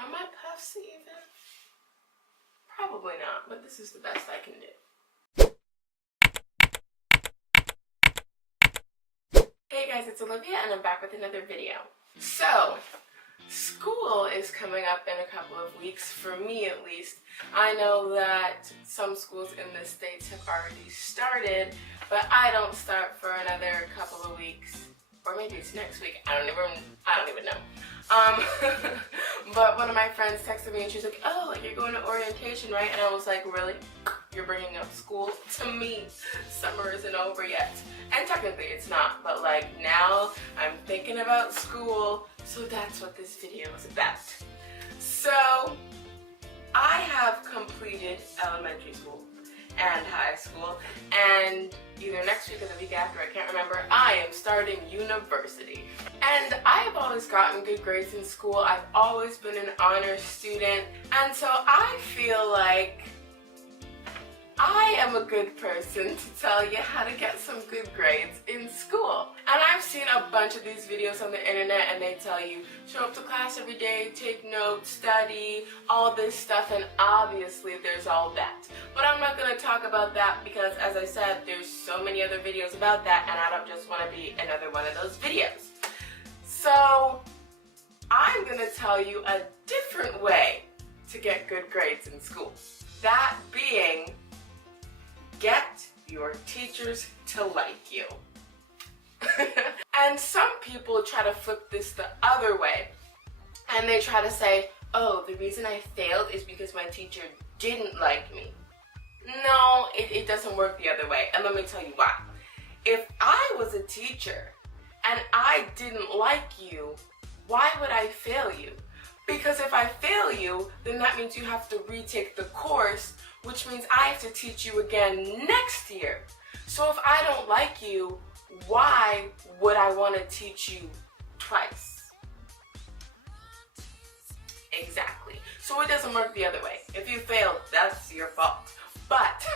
Are my puffs even? Probably not, but this is the best I can do. Hey guys, it's Olivia and I'm back with another video. So, school is coming up in a couple of weeks, for me at least. I know that some schools in the States have already started, but I don't start for another couple of weeks. Or maybe it's next week, I don't even know. But one of my friends texted me and she was like, oh, you're going to orientation, right? And I was like, really? You're bringing up school to me? Summer isn't over yet. And technically it's not, but like now I'm thinking about school, so that's what this video is about. So I have completed elementary school and high school, and either next week or the week after, I can't remember, I am starting university. And I have always gotten good grades in school. I've always been an honor student, and so I feel like I am a good person to tell you how to get some good grades in school. And I've seen a bunch of these videos on the internet and they tell you, show up to class every day, take notes, study, all this stuff, and obviously there's all that. But I'm not going to talk about that because, as I said, there's so many other videos about that and I don't just want to be another one of those videos. So I'm going to tell you a different way to get good grades in school. That being, get your teachers to like you. And some people try to flip this the other way and they try to say, oh, the reason I failed is because my teacher didn't like me. No, it doesn't work the other way, and let me tell you why. If I was a teacher and I didn't like you, why would I fail you? Because if I fail you, then that means you have to retake the course, which means I have to teach you again next year. So if I don't like you, why would I want to teach you twice? Exactly. So it doesn't work the other way. If you failed, that's your fault. But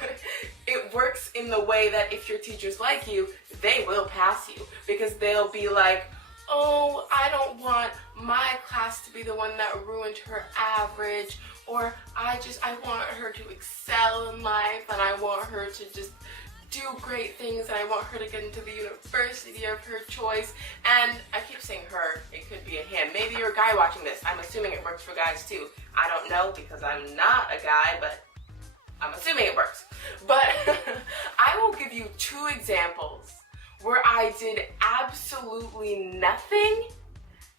it works in the way that if your teachers like you, they will pass you, because they'll be like, oh, I don't want my class to be the one that ruined her average, or I want her to excel in life, and I want her to just do great things, and I want her to get into the university of her choice. And I keep saying her, it could be a him. Maybe you're a guy watching this. I'm assuming it works for guys too. I don't know because I'm not a guy, but I'm assuming it works. But I will give you two examples where I did absolutely nothing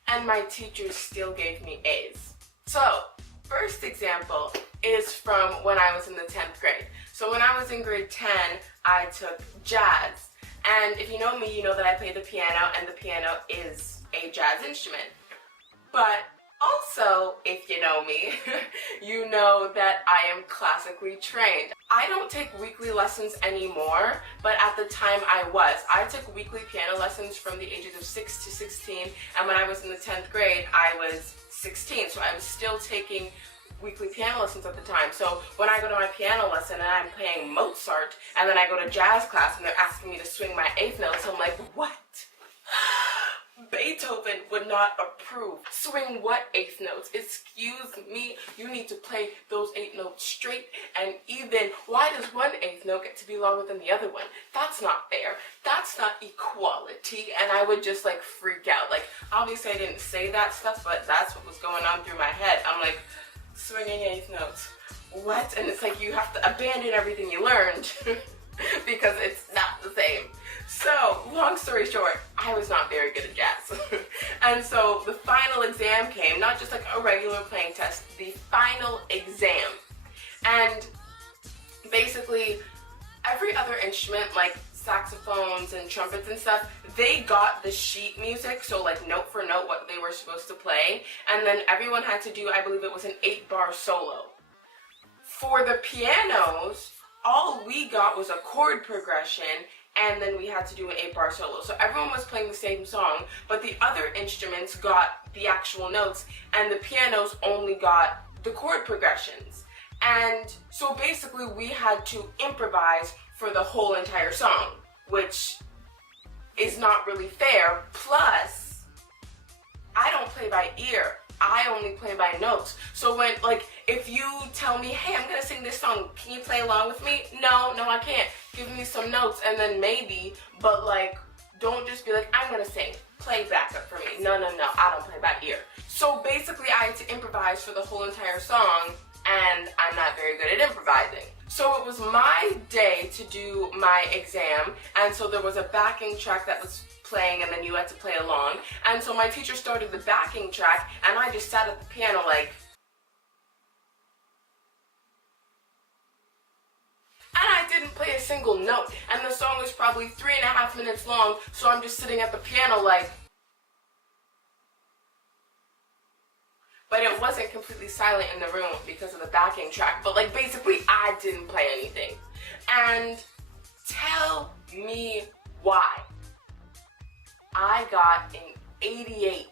and my teachers still gave me A's. So, first example is from when I was in the 10th grade. So when I was in grade 10, I took jazz. And if you know me, you know that I play the piano, and the piano is a jazz instrument. But also, if you know me, you know that I am classically trained. I don't take weekly lessons anymore, but at the time I was. I took weekly piano lessons from the ages of 6 to 16, and when I was in the 10th grade, I was 16, so I was still taking weekly piano lessons at the time. So when I go to my piano lesson and I'm playing Mozart, and then I go to jazz class and they're asking me to swing my 8th notes, I'm like, what? Beethoven would not approve. Swing what 8th notes? Excuse me, you need to play those 8 notes straight and even. Why does one 8th note get to be longer than the other one? That's not fair. That's not equality. And I would just like freak out. Like, obviously I didn't say that stuff, but that's what was going on through my head. I'm like, swinging 8th notes. What? And it's like you have to abandon everything you learned because it's not the same. So, long story short, I was not very good at jazz. And so the final exam came, not just like a regular playing test, the final exam. And basically, every other instrument, like saxophones and trumpets and stuff, they got the sheet music, so like note for note what they were supposed to play, and then everyone had to do, I believe it was an 8-bar solo. For the pianos, all we got was a chord progression, and then we had to do an 8-bar solo. So everyone was playing the same song, but the other instruments got the actual notes, and the pianos only got the chord progressions. And so basically we had to improvise for the whole entire song, which is not really fair. Plus, I don't play by ear. I only play by notes. So when, like, if you tell me, hey, I'm gonna sing this song, can you play along with me? No, I can't. Give me some notes and then maybe, but like, don't just be like, I'm gonna sing. Play backup for me. No, I don't play by ear. So basically I had to improvise for the whole entire song, and I'm not very good at improvising. So it was my day to do my exam, and so there was a backing track that was playing and then you had to play along. And so my teacher started the backing track and I just sat at the piano like, and I didn't play a single note, and the song was probably 3.5 minutes long, so I'm just sitting at the piano like, but it wasn't completely silent in the room because of the backing track, but like basically I didn't play anything. And tell me why I got an 88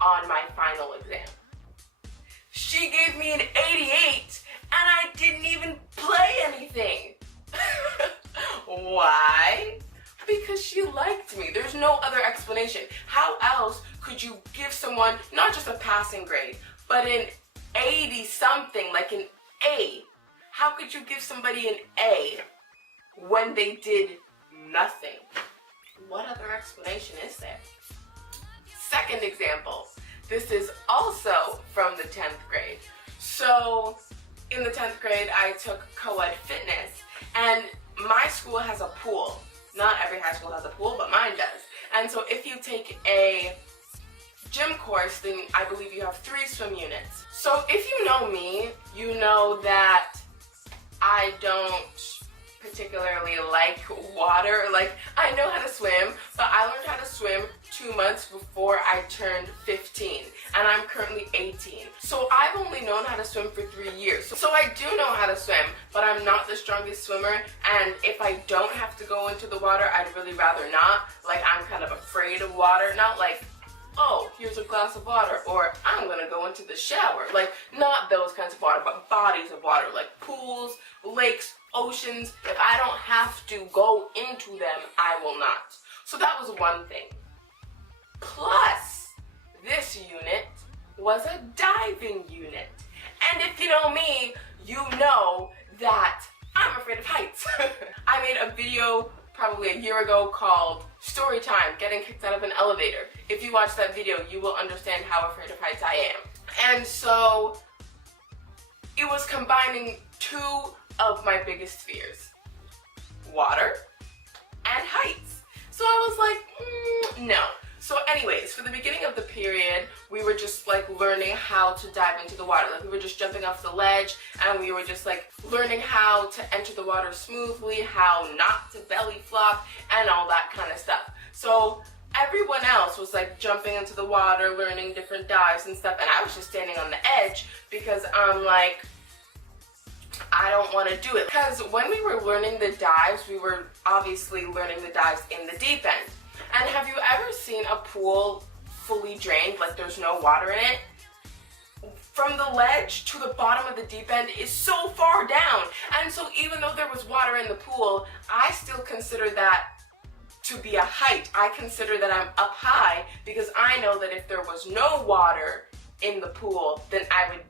on my final exam. She gave me an 88 and I didn't even play anything. Why? Because she liked me. There's no other explanation. How else could you give someone not just a passing grade, but an 80 something, like an A? How could you give somebody an A when they did nothing? What other explanation is there? Second example. This is also from the 10th grade. So in the 10th grade, I took co-ed fitness, and my school has a pool. Not every high school has a pool, but mine does. And so if you take a gym course, then I believe you have 3 swim units. So if you know me, you know that I don't particularly like water. Like, I know how to swim, but I learned how to swim 2 months before I turned 15, and I'm currently 18. So I've only known how to swim for 3 years. So I do know how to swim, but I'm not the strongest swimmer, and if I don't have to go into the water, I'd really rather not. Like, I'm kind of afraid of water, not like, oh, here's a glass of water, or I'm gonna go into the shower. Like, not those kinds of water, but bodies of water, like pools, lakes, oceans. If I don't have to go into them, I will not. So that was one thing. Plus, this unit was a diving unit. And if you know me, you know that I'm afraid of heights. I made a video probably a year ago called Story Time, Getting Kicked Out of an Elevator. If you watch that video, you will understand how afraid of heights I am. And so it was combining 2 of my biggest fears: water and heights. So I was like, no. So anyways, for the beginning of the period, we were just like learning how to dive into the water. Like, we were just jumping off the ledge, and we were just like learning how to enter the water smoothly, how not to belly flop, and all that kind of stuff. So everyone else was like jumping into the water, learning different dives and stuff, and I was just standing on the edge because I'm like, I don't want to do it. Because when we were learning the dives, we were obviously learning the dives in the deep end. And have you ever seen a pool fully drained, like there's no water in it? From the ledge to the bottom of the deep end is so far down. And so even though there was water in the pool, I still consider that to be a height. I consider that I'm up high because I know that if there was no water in the pool, then I would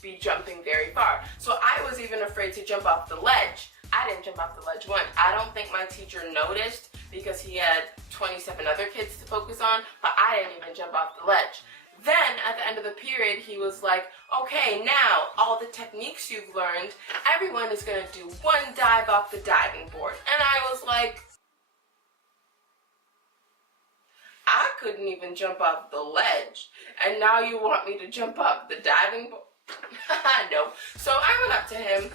be jumping very far. So I was even afraid to jump off the ledge. I didn't jump off the ledge once. I don't think my teacher noticed because he had 27 other kids to focus on, but I didn't even jump off the ledge. Then at the end of the period, he was like, okay, now all the techniques you've learned, everyone is gonna do 1 dive off the diving board. And I was like, I couldn't even jump off the ledge, and now you want me to jump off the diving board? No. So I went up to him,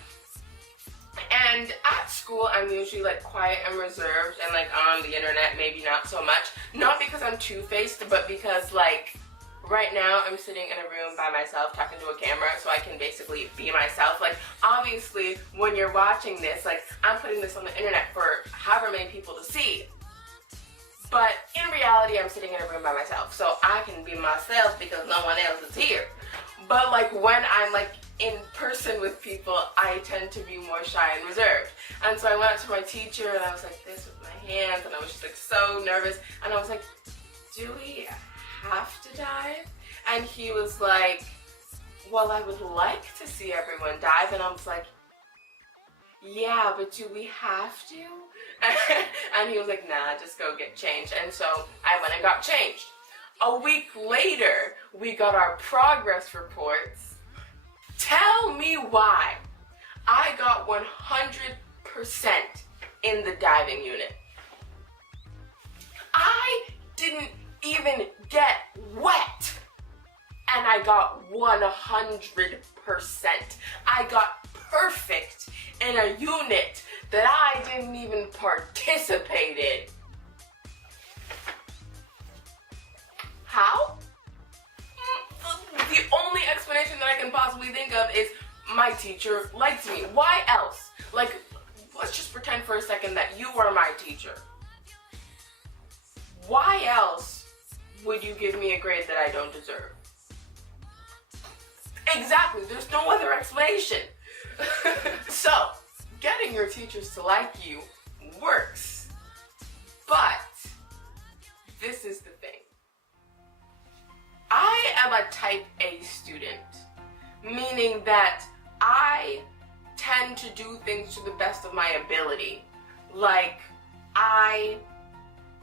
and at school I'm usually like quiet and reserved, and like on the internet maybe not so much. Not because I'm two-faced, but because like right now I'm sitting in a room by myself talking to a camera, so I can basically be myself. Like, obviously when you're watching this, like, I'm putting this on the internet for however many people to see. But in reality, I'm sitting in a room by myself, so I can be myself because no one else is here. But like when I'm like in person with people, I tend to be more shy and reserved. And so I went up to my teacher and I was like this with my hands, and I was just like so nervous. And I was like, do we have to dive? And he was like, well, I would like to see everyone dive. And I was like, yeah, but do we have to? And he was like, nah, just go get changed. And so I went and got changed. A week later, we got our progress reports. Tell me why I got 100% in the diving unit. I didn't even get wet, and I got 100%. I got perfect in a unit that I didn't even participate in. How? The only explanation that I can possibly think of is my teacher liked me. Why else? Like, let's just pretend for a second that you are my teacher. Why else would you give me a grade that I don't deserve? Exactly, there's no other explanation. So, getting your teachers to like you works. But, this is the thing. I am a type A student, meaning that I tend to do things to the best of my ability. Like, I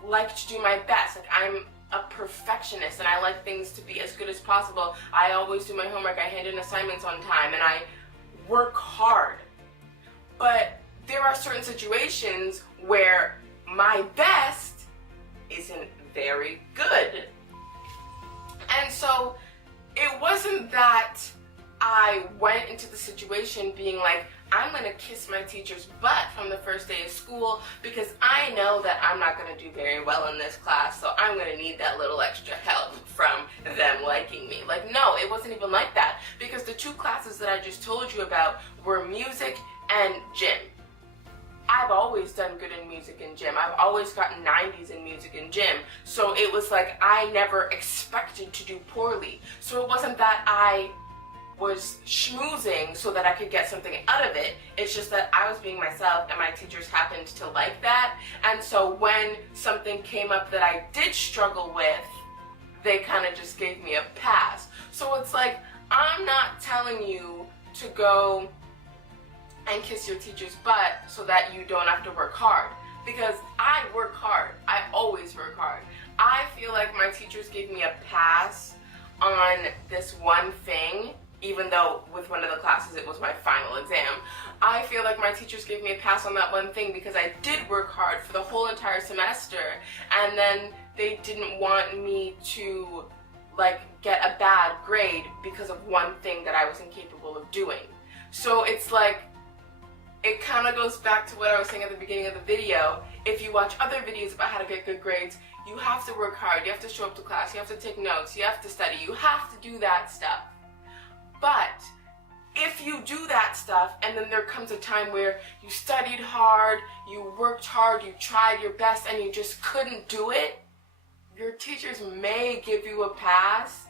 like to do my best. Like, I'm a perfectionist and I like things to be as good as possible. I always do my homework, I hand in assignments on time, and I work hard. But there are certain situations where my best isn't very good. And so it wasn't that I went into the situation being like, I'm gonna kiss my teacher's butt from the first day of school because I know that I'm not gonna do very well in this class, so I'm gonna need that little extra help from them liking me. Like, no, it wasn't even like that, because the two classes that I just told you about were music and gym. I've always done good in music and gym. I've always gotten 90s in music and gym. So it was like I never expected to do poorly. So it wasn't that I was schmoozing so that I could get something out of it. It's just that I was being myself and my teachers happened to like that. And so when something came up that I did struggle with, they kind of just gave me a pass. So it's like, I'm not telling you to go and kiss your teacher's butt so that you don't have to work hard. Because I work hard. I always work hard. I feel like my teachers gave me a pass on this one thing, even though with one of the classes it was my final exam. I feel like my teachers gave me a pass on that one thing because I did work hard for the whole entire semester, and then they didn't want me to like get a bad grade because of one thing that I was incapable of doing. So it's like, it kind of goes back to what I was saying at the beginning of the video. If you watch other videos about how to get good grades, you have to work hard, you have to show up to class, you have to take notes, you have to study, you have to do that stuff. But if you do that stuff and then there comes a time where you studied hard, you worked hard, you tried your best, and you just couldn't do it, your teachers may give you a pass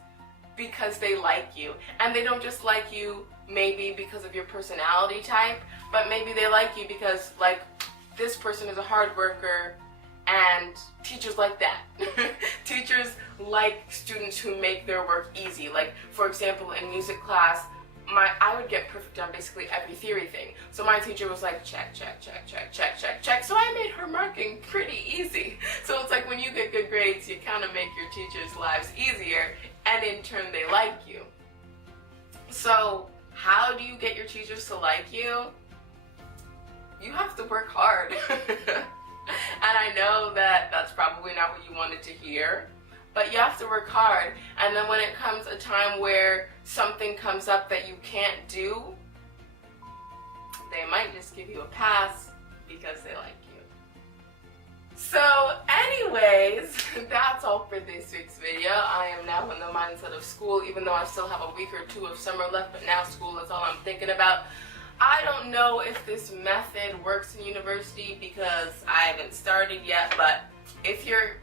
because they like you. And they don't just like you maybe because of your personality type, but maybe they like you because, like, this person is a hard worker, and teachers like that. Teachers like students who make their work easy. Like, for example, in music class, I would get perfect on basically every theory thing. So my teacher was like, check, check, check, check, check, check, check. So I made her marking pretty easy. So it's like when you get good grades, you kind of make your teachers' lives easier, and in turn they like you. So how do you get your teachers to like you? You have to work hard. And I know that that's probably not what you wanted to hear, but you have to work hard. And then when it comes a time where something comes up that you can't do, they might just give you a pass because they like you. So anyways, that's all for this week's video. I am now in the mindset of school, even though I still have a week or two of summer left, but now school is all I'm thinking about. I don't know if this method works in university because I haven't started yet, but if you're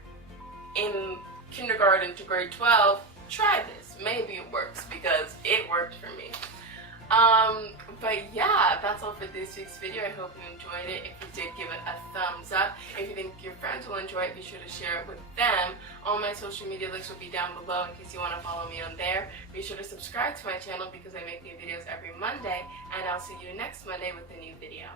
in kindergarten to grade 12, try this. Maybe it works because it worked for me. But yeah, that's all all for this week's video. I hope you enjoyed it. If you did, give it a thumbs up. If you think your friends will enjoy it, be sure to share it with them. All my social media links will be down below in case you want to follow me on there. Be sure to subscribe to my channel because I make new videos every Monday, and I'll see you next Monday with a new video.